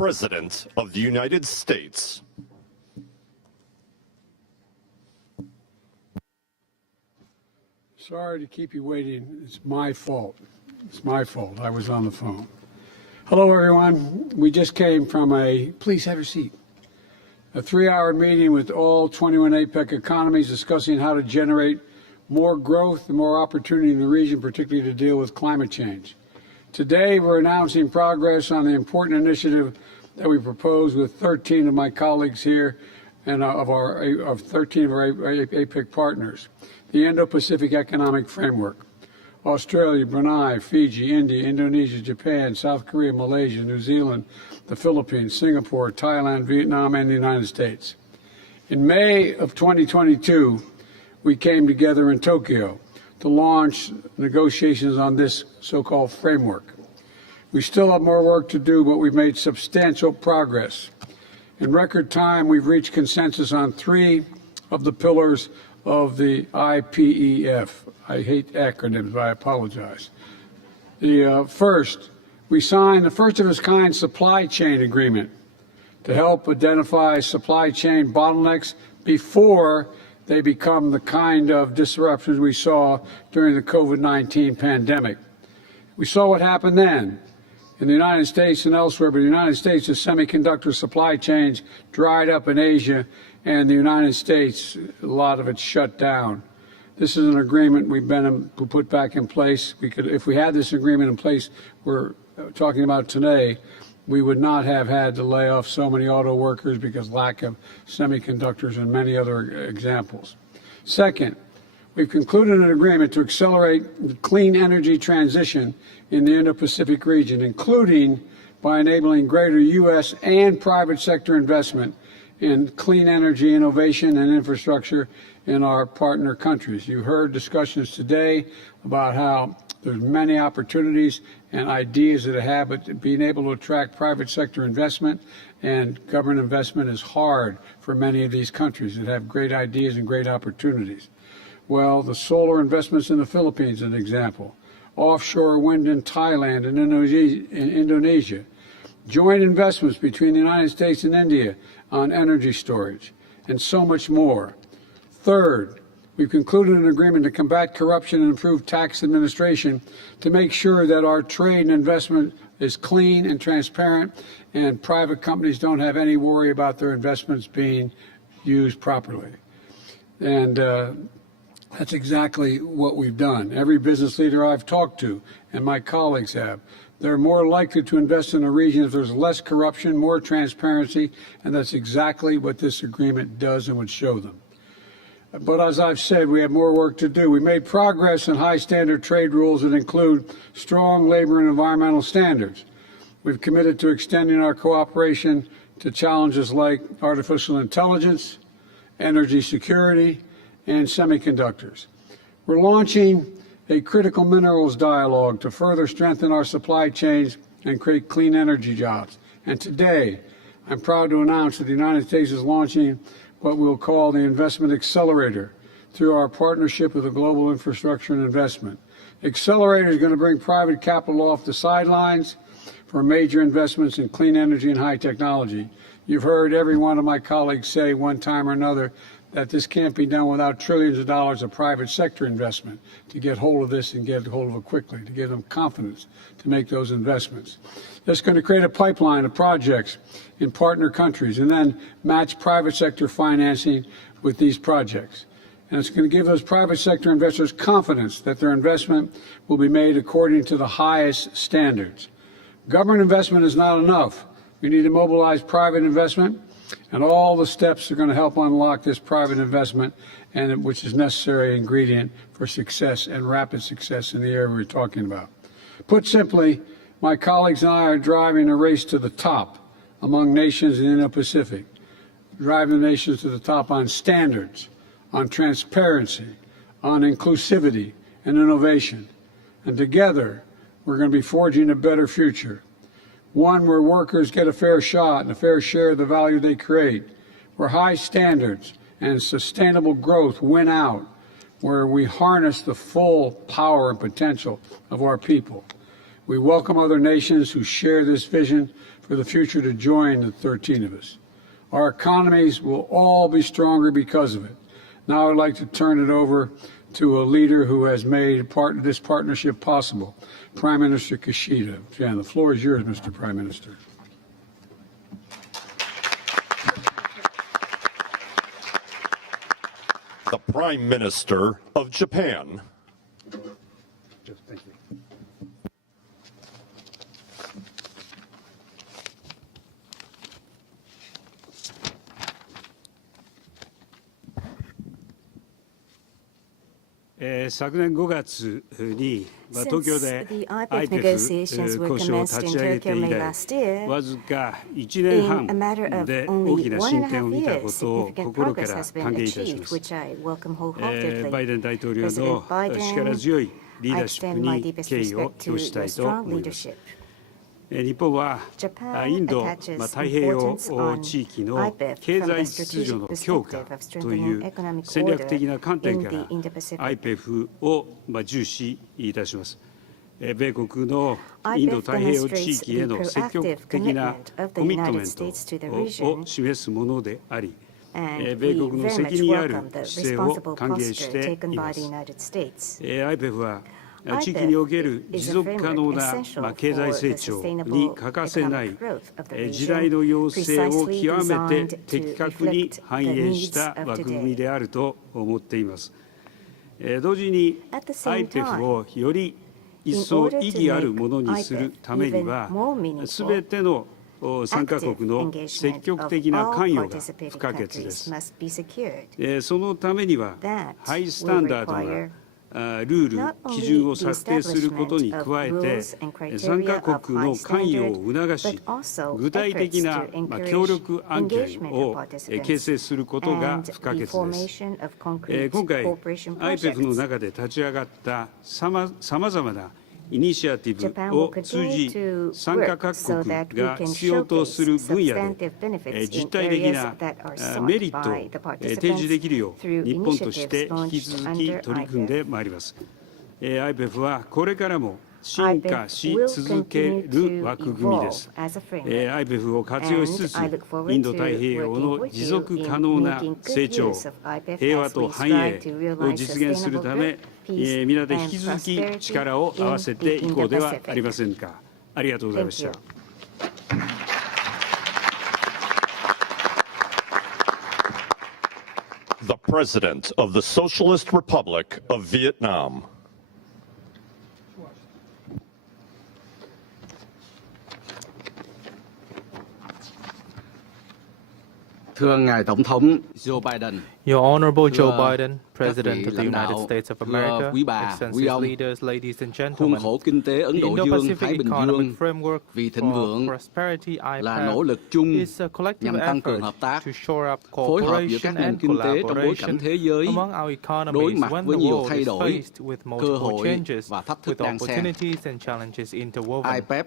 President of the United States. Sorry to keep you waiting. It's my fault. It's my fault. I was on the phone. Hello, everyone. We just came from please have your seat, a 3-hour meeting with all 21 APEC economies discussing how to generate more growth and more opportunity in the region, particularly to deal with climate change. Today, we're announcing progress on the important initiative that we proposed with 13 of my colleagues here and of 13 of our APEC partners. The Indo-Pacific Economic Framework. Australia, Brunei, Fiji, India, Indonesia, Japan, South Korea, Malaysia, New Zealand, the Philippines, Singapore, Thailand, Vietnam, and the United States. In May of 2022, we came together in Tokyo to launch negotiations on this so-called framework. We still have more work to do, but we've made substantial progress. In record time, we've reached consensus on 3 of the pillars of the IPEF. I hate acronyms, but I apologize. First, we signed the first-of-its-kind supply chain agreement to help identify supply chain bottlenecks before they become the kind of disruptions we saw during the COVID-19 pandemic. We saw what happened then in the United States and elsewhere, but in the United States, the semiconductor supply chains dried up in Asia, and the United States, a lot of it shut down. This is an agreement we've put back in place. If we had this agreement in place we're talking about today, we would not have had to lay off so many auto workers because lack of semiconductors and many other examples. Second, we've concluded an agreement to accelerate the clean energy transition in the Indo-Pacific region, including by enabling greater U.S. and private sector investment in clean energy innovation and infrastructure in our partner countries. You heard discussions today about how there's many opportunities and ideas that I have, but being able to attract private sector investment and government investment is hard for many of these countries that have great ideas and great opportunities. Well, the solar investments in the Philippines, an example, offshore wind in Thailand and Indonesia, joint investments between the United States and India on energy storage, and so much more. Third, we've concluded an agreement to combat corruption and improve tax administration to make sure that our trade and investment is clean and transparent and private companies don't have any worry about their investments being used properly. And that's exactly what we've done. Every business leader I've talked to, and my colleagues have, they're more likely to invest in a region if there's less corruption, more transparency, and that's exactly what this agreement does and would show them. But as I've said, we have more work to do. We made progress in high standard trade rules that include strong labor and environmental standards. We've committed to extending our cooperation to challenges like artificial intelligence, energy security, and semiconductors. We're launching a critical minerals dialogue to further strengthen our supply chains and create clean energy jobs. And today, I'm proud to announce that the United States is launching what we'll call the Investment Accelerator through our partnership with the Global Infrastructure and Investment. Accelerator is going to bring private capital off the sidelines for major investments in clean energy and high technology. You've heard every one of my colleagues say one time or another that this can't be done without trillions of dollars of private sector investment to get hold of this and get hold of it quickly, to give them confidence to make those investments. That's going to create a pipeline of projects in partner countries and then match private sector financing with these projects. And it's going to give those private sector investors confidence that their investment will be made according to the highest standards. Government investment is not enough. We need to mobilize private investment, and all the steps are going to help unlock this private investment, and which is necessary ingredient for success and rapid success in the area we're talking about. Put simply, my colleagues and I are driving a race to the top among nations in the Indo-Pacific, driving the nations to the top on standards, on transparency, on inclusivity and innovation. And together, we're going to be forging a better future. One where workers get a fair shot and a fair share of the value they create, where high standards and sustainable growth win out, where we harness the full power and potential of our people. We welcome other nations who share this vision for for the future to join the 13 of us. Our economies will all be stronger because of it. Now I'd like to turn it over to a leader who has made this partnership possible, Prime Minister Kishida. Jan, the floor is yours, Mr. Prime Minister. The Prime Minister of Japan. Thank you. 昨年5月に東京で Since the IPEF IPEF negotiations were 交渉を commenced 立 in ち上げて Tokyo 以 May 来、 last year, わずか1年 in 半 a matter of で大 only きな 1 進 and a 展を half 見たこ years, とを significant 心か progress ら has been 歓迎いたし achieved, ます。 which I welcome バイ wholeheartedly. デン大統領の President Biden, 力強いリー I ダーシッ extend プ my に deepest 敬意を respect 表し to た your いと strong 思います。 leadership. 日本は Japan インド attaches 太平洋 importance on 地域の IPEF 経 from 済 the 秩序 strategic の強化 perspective of とい strengthening う economic 戦略的な観 order 点 in か the ら Indo-Pacific. IPEF を重視いたします。米国のインド IPEF 太平洋地 demonstrates 域へ the の積極 proactive 的な commitment of the コミットメ United ン States to the ト region, を示すものであり、 and 米 we 国の very 責 much 任ある welcome the 姿勢を responsible 歓迎し posture て taken い by ま the す。 United States. IPEF は IPEF 地域における is 持 a 続可能 framework な essential 経済 for 成 the 長に sustainable 欠かせない economic growth of the 時代の region, 要請を precisely 極めて designed 的 to 確に reflect 反 the 映し needs た of 枠組み today. であると思っています。同時に At the same IPEF time, をより一 in 層 order to 意義あるものにする make ために IPEF は even more meaningful, すべての参加国 active の engagement 積極 of 的な all 関与が participating 不可欠で countries す。 must be secured. そのためには That ハイスタン will ダード require なルール not、基準 only を the 策定することに establishment 加 of え rules て and 参 criteria 加 of 国 high の関与を standard, 促し but also 具体的 efforts な to 協 encourage 力案件 engagement を of 形 participants 成することが and 不可 the 欠です。 formation of concrete 今回 cooperation IPEF の projects. 中で立ち上がったさまざまなイニシアティ Japan ブ will を通じ continue to 参加 work 各 so 国 that we が can 必要とす showcase る分野 substantive で benefits 実 in 体的 areas な that are メ sought リット by the を提示で participants きるよう through 日本として initiatives 引き続 launched き under 取り組ん IPEF. でまいります。IPEF はこれからも進化 IPEF し will 続け continue る to 枠組みです evolve as a framework. IPEF を活用しつつ And I look forward インド太平洋 to の working 持 with 続 you 可 in 能な making good 成長 use of IPEF 平和 as と we 繁栄 strive to を realize 実現する sustainable ため good, peace, 皆で引 and き続き prosperity 力を合わせていこうではありませんか。ありがとうございまし Thank た you.。The President of the Socialist Republic of Vietnam. Thưa ngài Tổng thống Joe Biden, Your Honorable Joe Thưa Biden, President vị of the lãnh United đạo, States of thưa America, quý bà, quý extensive ông, leaders, ladies and khuôn gentlemen, khổ kinh tế Ấn the Độ Dương, Thái Indo-Pacific Bình Economic Dương Framework vì thịnh for vượng Prosperity là nỗ IPEF lực chung is a collective nhằm tăng cường effort hợp tác, to shore up phối hợp giữa các cooperation nền and kinh tế trong bối cảnh collaboration thế giới among our đối economies mặt when với the nhiều world thay is đổi, faced with cơ multiple hội changes, và thách thức with đan xen. opportunities and challenges interwoven. IPEF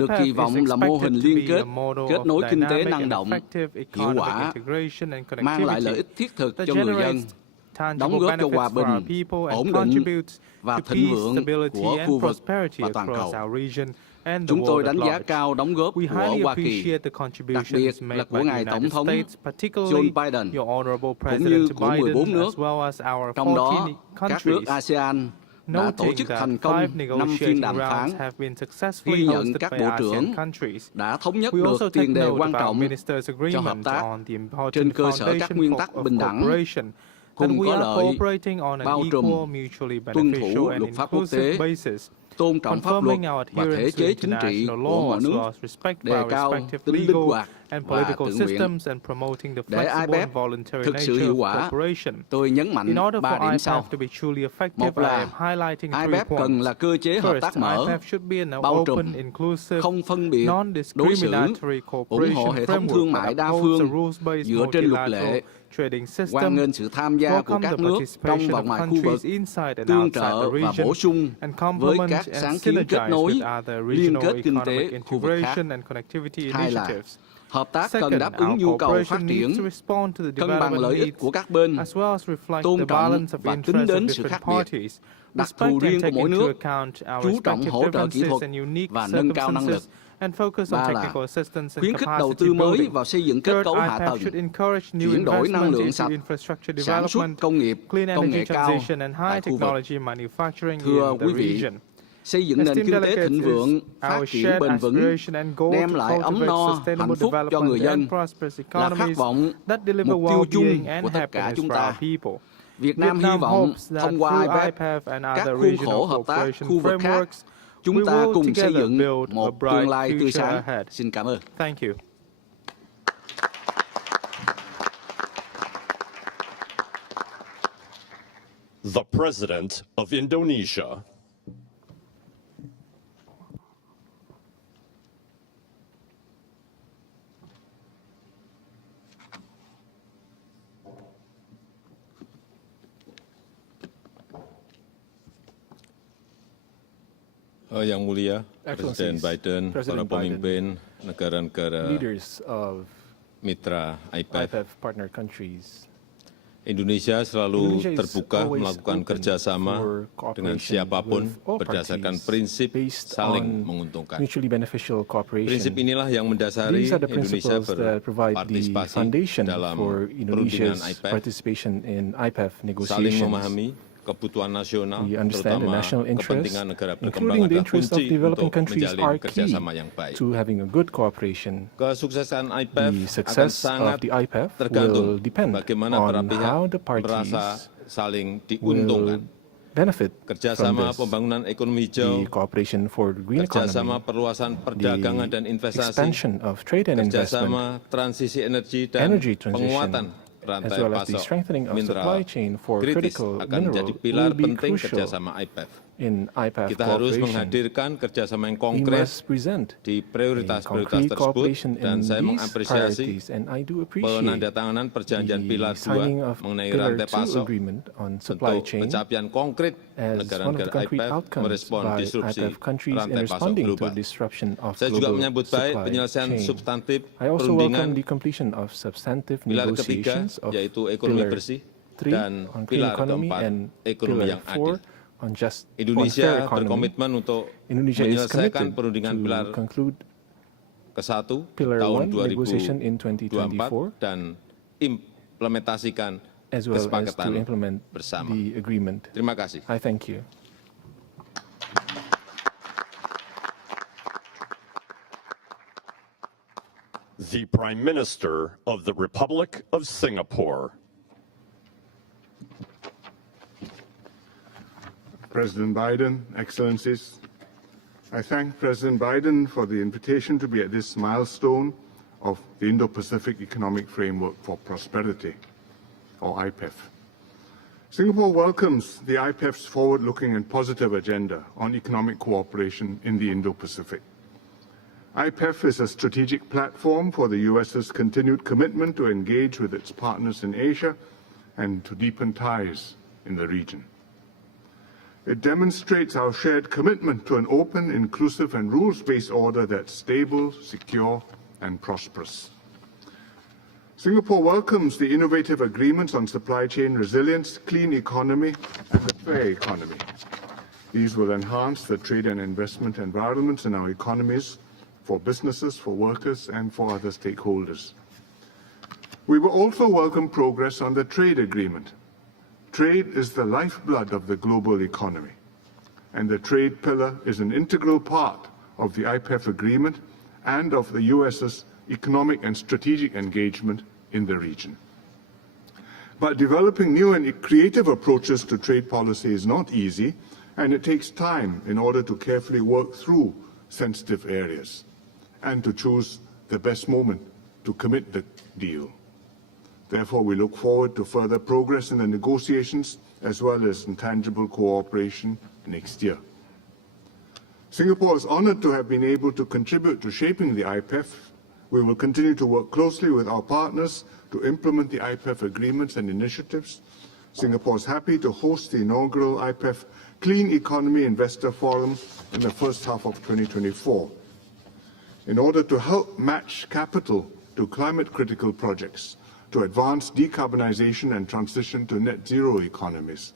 được IPEF kỳ is vọng là mô hình expected to liên be kết, a model kết of nối kinh tế dynamic năng and động, effective hiệu economic quả, integration and mang lại lợi connectivity ích thiết thực that cho người dân, generates tangible đóng góp cho hòa benefits for our bình, people ổn and định contributes và to thịnh peace, vượng stability của and khu vực prosperity và toàn across cầu. our region and the Chúng tôi world at đánh giá large. cao đóng góp We của highly Hoa Kỳ, appreciate the đặc contributions biệt made là by của the ngài Tổng United thống States, Joe particularly Biden, your Honorable cũng như President của 14 Biden, nước, as well as our trong đó 14 các nước countries, ASEAN đã tổ noting chức that thành 5 công 5 phiên negotiating đàm phán, rounds have been successfully ghi nhận hosted các by bộ ASEAN trưởng countries. đã thống nhất We also được take tiền đề note quan of our trọng ministers' cho hợp agreement tác on the trên important cơ sở các foundation nguyên tắc of bình đẳng, cooperation, that cùng we có are lợi, cooperating on an bao trùm, equal, mutually tuân beneficial thủ and luật pháp quốc inclusive tế, basis, tôn trọng pháp luật confirming our và thể adherence to chế chính trị international của law mọi as nước, well as respect for đề our cao respective tính linh legal hoạt and và political tự nguyện. systems and promoting the Để flexible IPEF and voluntary thực sự nature hiệu of quả, cooperation. tôi nhấn mạnh In order 3 for điểm IPEF sau. to be truly effective, Một I là am highlighting 3 IPEF cần points. là cơ chế hợp First, tác mở, IPEF should be an bao trùm, open, inclusive, không phân biệt, đối xử, non-discriminatory ủng hộ cooperation hệ thống framework thương that mại đa upholds a phương rules-based dựa trên luật lệ, multilateral trading hoan system, nghênh sự tham gia của welcome the các nước trong participation và of ngoài khu vực, countries inside and tương outside trợ the và region, bổ sung and với complement các and sáng kiến kết synergize nối, with other liên regional kết kinh tế economic khu vực khác. integration and connectivity Hai là initiatives. hợp tác cần Second, đáp ứng our nhu cầu phát cooperation needs to triển, respond to the cân bằng development lợi ích needs của các bên, as well as reflect tôn the trọng balance of và tính interests of đến sự different khác biệt, parties, đặc respect thù riêng and của take mỗi into nước, account our chú trọng respective hỗ trợ kỹ differences thuật and unique và nâng cao năng lực. circumstances and focus Ba on là technical assistance and khuyến khích đầu capacity tư mới building. vào xây dựng kết Third, cấu hạ IPEF tầng, should encourage new chuyển đổi năng investment lượng into sạch, infrastructure sản xuất development, công nghiệp, clean công energy nghệ cao transition, and tại high khu vực. technology manufacturing Thưa in the quý vị, region. xây dựng nền Esteemed kinh tế delegates, thịnh it vượng, is phát our triển shared bền vững, aspiration and goal đem to lại ấm cultivate no, sustainable hạnh phúc cho người development dân and prosperous là khát economies vọng, that deliver mục tiêu chung well-being của and tất cả happiness chúng for our ta. people. Việt Nam hy Vietnam vọng hopes that thông qua through IPEF, IPEF and các other khuôn khổ regional hợp tác cooperation khu vực khác, frameworks, chúng we ta will cùng xây together dựng build a một bright tương lai tươi future sáng. ahead. Xin cảm ơn. Thank you. The President of Indonesia. Yang Mulia, Presiden Excellencies, Biden, para President pemimpin negara-negara leaders of mitra IPEF, IPEF partner countries. Indonesia selalu Indonesia is terbuka always melakukan open kerjasama for dengan cooperation siapapun with all berdasarkan parties prinsip based saling on menguntungkan. mutually beneficial cooperation. Prinsip inilah yang mendasari These are the Indonesia principles that provide the berpartisipasi foundation dalam for perundingan Indonesia's IPEF, participation in IPEF saling negotiations. memahami kebutuhan nasional, We understand the terutama national interest, kepentingan negara including berkembang the adalah interests of kunci developing untuk countries, menjalin are key kerjasama yang baik. to having a good cooperation. Kesuksesan The IPEF akan success sangat of the IPEF tergantung will depend bagaimana para on pihak how the merasa parties saling will diuntungkan. benefit from Kerjasama this. pembangunan ekonomi The hijau, cooperation for the green kerjasama economy, perluasan perdagangan dan the investasi, expansion of trade and investment, kerjasama transisi energi dan energy transition, penguatan as rantai well as the pasok strengthening of mineral supply chain for kritis critical akan menjadi mineral pilar will be penting crucial kerjasama IPEF. in IPEF Kita harus cooperation. menghadirkan kerjasama yang We konkret must present di a prioritas-prioritas concrete tersebut cooperation dan in saya these mengapresiasi priorities, and I do appreciate penandatanganan perjanjian the pilar 2 signing of mengenai Pillar rantai 2 pasok agreement on supply untuk chain pencapaian konkret as one of the negara-negara concrete IPEF outcomes merespon by disrupsi IPEF countries in rantai pasok responding to global. disruption of Saya juga global menyambut baik supply penyelesaian chain. substantif I also welcome perundingan the completion of substantive pilar ketiga, negotiations of yaitu ekonomi Pillar bersih, 3 dan on clean pilar economy keempat, and ekonomi Pillar yang adil. 4 on just on fair Indonesia economy. berkomitmen untuk Indonesia is menyelesaikan committed perundingan pilar to conclude ke-1 Pillar tahun 1 negotiation in 2024 dan implementasikan as well as to kesepakatan implement bersama. the agreement. Terima kasih. I thank you. The Prime Minister of the Republic of Singapore. President Biden, Excellencies, I thank President Biden for the invitation to be at this milestone of the Indo-Pacific Economic Framework for Prosperity, or IPEF. Singapore welcomes the IPEF's forward-looking and positive agenda on economic cooperation in the Indo-Pacific. IPEF is a strategic platform for the US's continued commitment to engage with its partners in Asia and to deepen ties in the region. It demonstrates our shared commitment to an open, inclusive, and rules-based order that's stable, secure, and prosperous. Singapore welcomes the innovative agreements on supply chain resilience, clean economy, and the fair economy. These will enhance the trade and investment environments in our economies for businesses, for workers, and for other stakeholders. We will also welcome progress on the trade agreement. Trade is the lifeblood of the global economy, and the trade pillar is an integral part of the IPEF agreement and of the US's economic and strategic engagement in the region. But developing new and creative approaches to trade policy is not easy, and it takes time in order to carefully work through sensitive areas and to choose the best moment to commit the deal. Therefore, we look forward to further progress in the negotiations as well as in tangible cooperation next year. Singapore is honored to have been able to contribute to shaping the IPEF. We will continue to work closely with our partners to implement the IPEF agreements and initiatives. Singapore is happy to host the inaugural IPEF Clean Economy Investor Forum in the first half of 2024. In order to help match capital to climate-critical projects, to advance decarbonization and transition to net zero economies,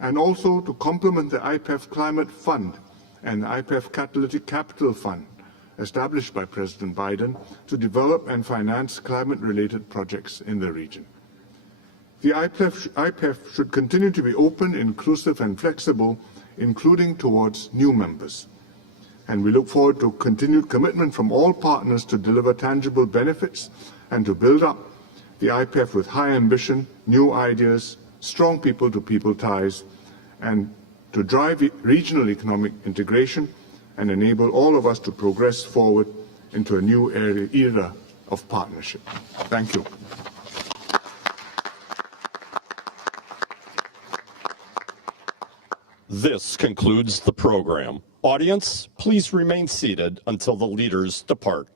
and also to complement the IPEF Climate Fund and the IPEF Catalytic Capital Fund established by President Biden to develop and finance climate-related projects in the region. The IPEF should continue to be open, inclusive, and flexible, including towards new members. And we look forward to continued commitment from all partners to deliver tangible benefits and to build up the IPEF with high ambition, new ideas, strong people-to-people ties, and to drive regional economic integration and enable all of us to progress forward into a new era of partnership. Thank you. This concludes the program. Audience, please remain seated until the leaders depart.